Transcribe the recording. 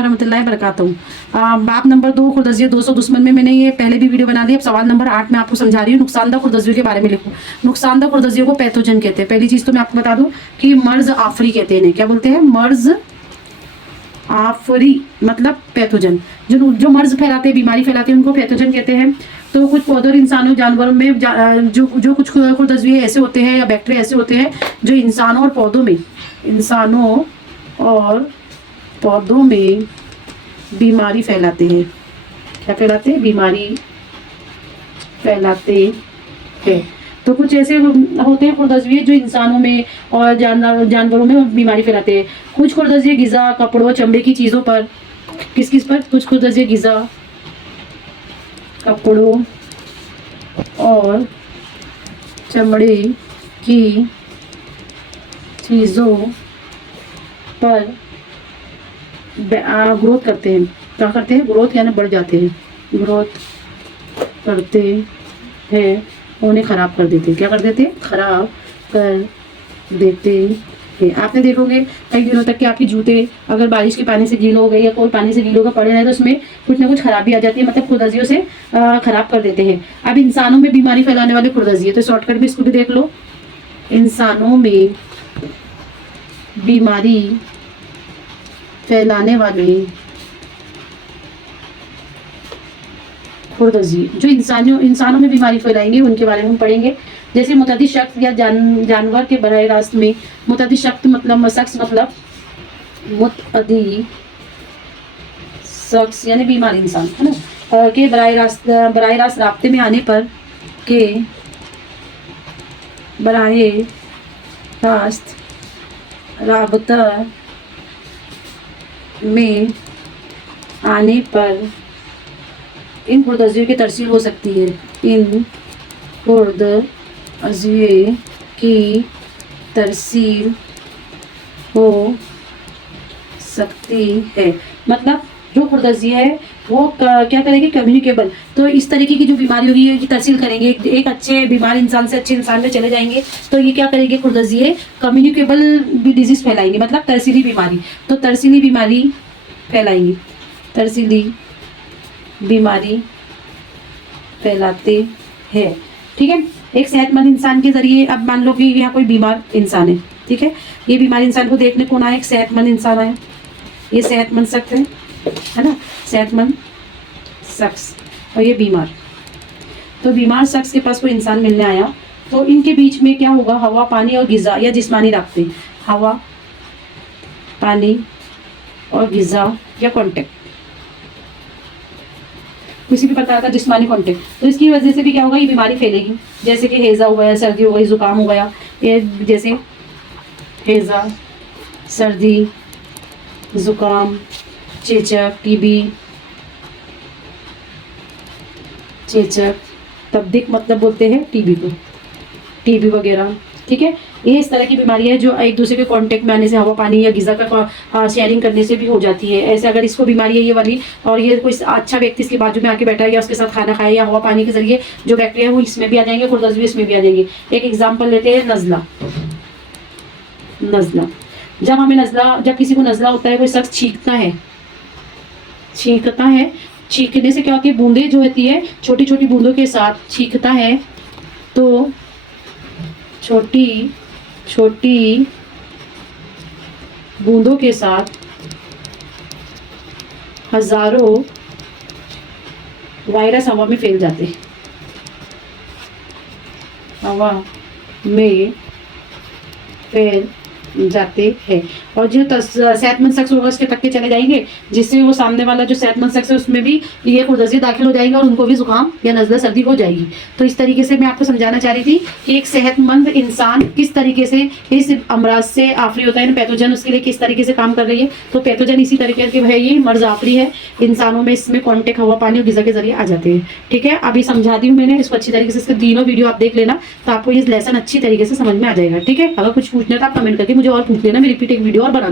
वरहमतुल्लाहि वबरकातुहू। बाब नंबर 2 खुरदजिए 200 दुश्मन में मैंने ये पहले भी वीडियो बना दी। अब सवाल नंबर 8 में आपको समझा रही हूँ। नुकसानदा खुरदजियों के बारे में लिखो। नुकसानदा खुरदजियों को पैथोजन कहते हैं। पहली चीज तो मैं आपको बता दूं कि मर्ज आफरी कहते हैं। क्या बोलते हैं? मर्ज आफरी मतलब पैथोजन। जो मर्ज फैलाते हैं, बीमारी फैलाते हैं, उनको पैथोजन कहते हैं। तो कुछ पौधों, इंसानों, जानवरों में जो कुछ खुरदजिए ऐसे होते हैं या बैक्टीरिया ऐसे होते हैं जो इंसानों और पौधों में बीमारी फैलाते हैं। क्या फैलाते हैं? बीमारी फैलाते हैं। तो कुछ ऐसे होते हैं खुरदजिए जो इंसानों में और जानवरों में बीमारी फैलाते हैं। कुछ खुरदजिए गिजा, कपड़ों, चमड़े की चीज़ों पर। किस किस पर? कुछ खुरदजिए गिजा, कपड़ों और चमड़े की चीज़ों पर ग्रोथ करते हैं। क्या करते हैं? ग्रोथ यानी बढ़ जाते हैं। ग्रोथ करते हैं, उन्हें खराब कर देते हैं। क्या कर देते हैं? खराब कर देते हैं। आपने देखोगे कई दिनों तक कि आपके जूते अगर बारिश के पानी से गीले हो गए या कोई पानी से गीले होकर पड़े रहे तो उसमें कुछ ना कुछ खराबी आ जाती है, मतलब खुरदजियों से खराब कर देते हैं। अब इंसानों में बीमारी फैलाने वाले खुरदजिए, तो शॉर्टकट में इसको भी देख लो। इंसानों में बीमारी फैलाने वाले खुरदजिए जो इंसानों में बीमारी फैलाएंगे उनके बारे में हम पढ़ेंगे। जैसे मुतअद्दिद शख्स या जानवर के बराह रास्त में। मुतअद्दिद शख्स मतलब मुतअद्दिद शख्स यानी बीमार इंसान, है ना, के बराह रास्त राब्ते में आने पर के बराह रास्त राब्ता में आने पर इन खुरदजियों की तरसील हो सकती है। इन खुरदजियों की तरसील हो सकती है मतलब जो खुरदजी है वो क्या करेगी? कम्युनिकेबल। तो इस तरीके की जो बीमारी होगी ये तरसील करेंगे। एक अच्छे बीमार इंसान से अच्छे इंसान में चले जाएंगे तो ये क्या करेंगे? खुरदजी कम्युनिकेबल डिजीज फैलाएंगे, मतलब तरसीली बीमारी। तो तरसीली बीमारी फैलाएंगी, तरसीली बीमारी फैलाते हैं। ठीक है, एक सेहतमंद इंसान के जरिए। अब मान लो कि यहाँ कोई बीमार इंसान है, ठीक है, ये बीमार इंसान को देखने कौन आया? एक सेहतमंद इंसान आया। ये सेहतमंद शख्स है ना, सेहतमंद शख्स, और ये बीमार। तो बीमार शख्स के पास कोई इंसान मिलने आया तो इनके बीच में क्या होगा? हवा, पानी और ग़िज़ा या जिस्मानी राब्ते। हवा, पानी और ग़िज़ा या कॉन्टेक्ट, किसी भी प्रकार का जिस्मानी कॉन्टेक्ट। तो इसकी वजह से भी क्या होगा? ये बीमारी फैलेगी। जैसे कि हैज़ा हो गया, सर्दी हो गई, ज़ुकाम हो गया। ये जैसे हैज़ा, सर्दी, ज़ुकाम, चेचक, टीबी, चेचक, तबदिक मतलब बोलते हैं टीबी को, टीबी वगैरह। ठीक है, ये इस तरह की बीमारियां जो एक दूसरे के कांटेक्ट में आने से, हवा, पानी या ग़िज़ा का शेयरिंग करने से भी हो जाती है। ऐसे अगर इसको बीमारी है ये वाली और ये कोई अच्छा व्यक्ति इसके बाजू में आके बैठा है या उसके साथ खाना खाए या हवा पानी के जरिए जो बैक्टीरिया है वो इसमें भी आ जाएंगे, खुरदजी इसमें भी आ जाएंगे। एक एग्जाम्पल लेते हैं, नज़ला। नज़ला, जब किसी को नज़ला होता है, कोई शख्स छींकता है, छींकने से क्या होती है? बूंदे जो होती है, छोटी छोटी बूंदों के साथ छींकता है तो छोटी छोटी बूंदों के साथ हजारों वायरस हवा में फैल जाते हैं। हवा में फैल जाते हैं और जो सेहतमंद शख्स होगा उसके तक के चले जाएंगे, जिससे वो सामने वाला जो सेहतमंद शख्स है उसमें भी ये खुरदजी दाखिल हो जाएंगे और उनको भी जुकाम या नज़ला, सर्दी हो जाएगी। तो इस तरीके से मैं आपको समझाना चाह रही थी कि एक सेहतमंद इंसान किस तरीके से इस अमराज से आफरी होता है, पैथोजन उसके लिए किस तरीके से काम कर रही है। तो पैथोजन इसी तरीके के है, ये मर्ज आफरी है, इंसानों में इसमें कॉन्टेक्ट हवा, पानी और ग़िज़ा के जरिए आ जाते हैं। ठीक है, अभी समझा दी हूँ मैंने इसको अच्छी तरीके से। इसके तीनों वीडियो आप देख लेना तो आपको ये लेसन अच्छी तरीके से समझ में आ जाएगा। ठीक है, अगर कुछ पूछना था आप कमेंट करके मुझे और पूछ लेना, मैं रिपीट एक वीडियो और बना